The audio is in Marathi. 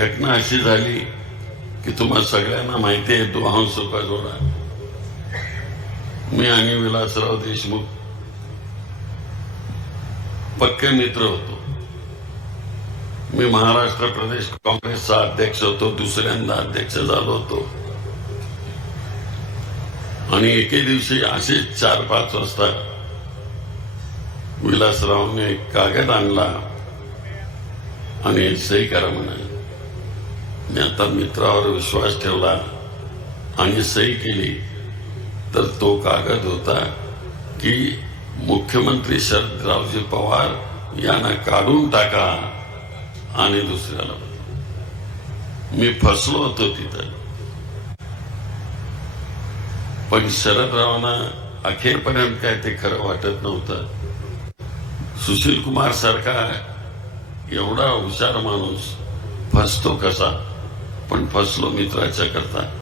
घटना अशी झाली की तुम्हाला सगळ्यांना माहिती आहे तो हंसोका जोडा मी आणि विलासराव देशमुख पक्के मित्र होतो. मी महाराष्ट्र प्रदेश काँग्रेसचा अध्यक्ष होतो दुसऱ्यांदा अध्यक्ष झालो होतो. आणि एके दिवशी असेच चार पाच वाजता विलासरावने एक कागद आणला आणि सही करा म्हणाले. मी आता मित्रावर विश्वास ठेवला आणि सही केली तर तो कागद होता की मुख्यमंत्री शरदरावजी पवार यांना काढून टाका आणि दुसऱ्याला मी फसलो होतो तिथं. पण शरदरावांना अखेरपर्यंत काय ते खरं वाटत नव्हतं. सुशील कुमार सारखा एवढा हुशार माणूस फसतो कसा? पण फसलो मित्राच्या करता.